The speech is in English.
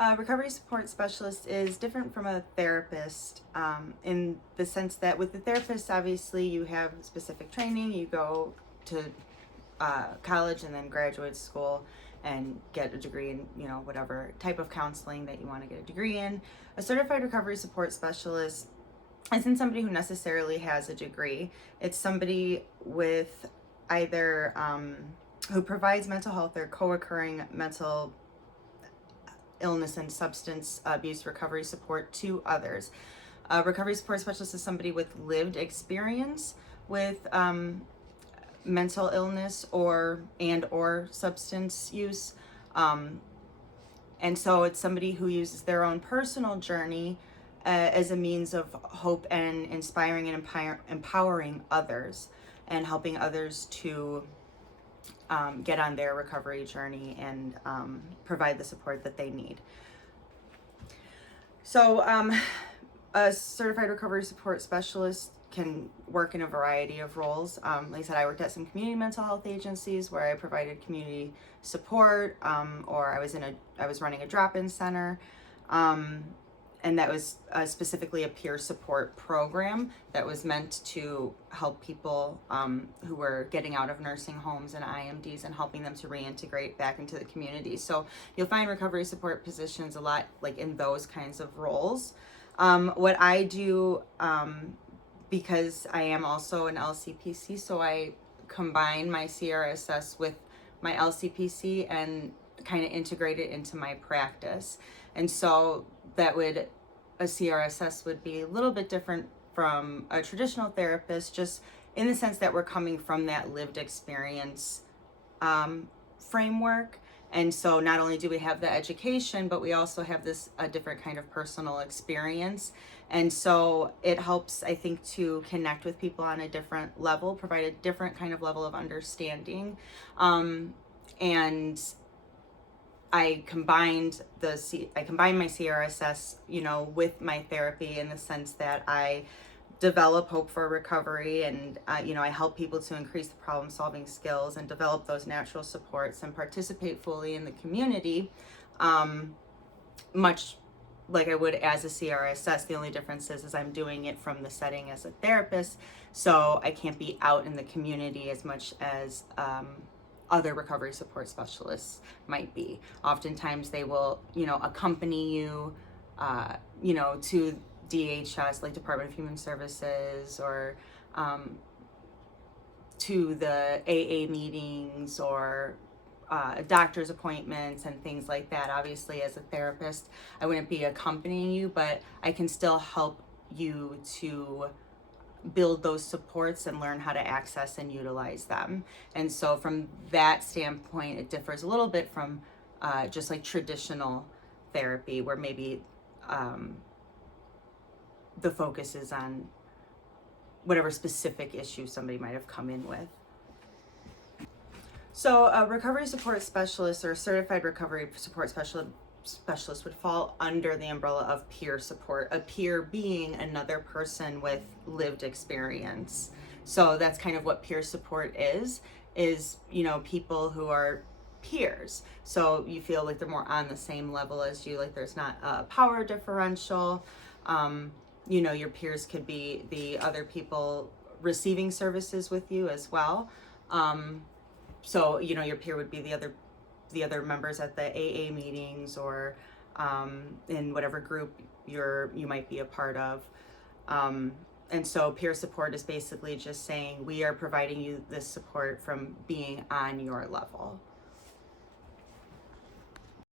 A recovery support specialist is different from a therapist in the sense that with the therapist, obviously, you have specific training. You go to college and then graduate school and get a degree in, whatever type of counseling that you want to get a degree in. A certified recovery support specialist isn't somebody who necessarily has a degree. It's somebody with either who provides mental health or co-occurring mental illness and substance abuse recovery support to others. A recovery support specialist is somebody with lived experience with mental illness or substance use, and so it's somebody who uses their own personal journey as a means of hope and inspiring and empowering others and helping others to get on their recovery journey and provide the support that they need. So a certified recovery support specialist can work in a variety of roles. Like I said, I worked at some community mental health agencies where I provided community support, or I was running a drop-in center, and that was specifically a peer support program that was meant to help people who were getting out of nursing homes and IMDs and helping them to reintegrate back into the community. So you'll find recovery support positions a lot like in those kinds of roles. What I do, because I am also an LCPC, so I combine my CRSS with my LCPC and kind of integrate it into my practice. And so a CRSS would be a little bit different from a traditional therapist, just in the sense that we're coming from that lived experience framework. And so not only do we have the education, but we also have a different kind of personal experience. And so it helps, I think, to connect with people on a different level, provide a different kind of level of understanding. And I combined my CRSS, with my therapy in the sense that I develop hope for recovery, and I help people to increase the problem solving skills and develop those natural supports and participate fully in the community, much like I would as a CRSS. The only difference is I'm doing it from the setting as a therapist, so I can't be out in the community as much as other recovery support specialists might be. Oftentimes they will, accompany you, to DHS, like Department of Human Services, or to the AA meetings or doctor's appointments and things like that. Obviously, as a therapist, I wouldn't be accompanying you, but I can still help you to build those supports and learn how to access and utilize them. And so from that standpoint, it differs a little bit from just like traditional therapy, where maybe the focus is on whatever specific issue somebody might have come in with. So a recovery support specialist or certified recovery support specialist would fall under the umbrella of peer support, a peer being another person with lived experience. So that's kind of what peer support is, people who are peers. So you feel like they're more on the same level as you, like there's not a power differential. Your peers could be the other people receiving services with you as well. So your peer would be the other members at the AA meetings, or in whatever group you might be a part of. And so peer support is basically just saying we are providing you this support from being on your level.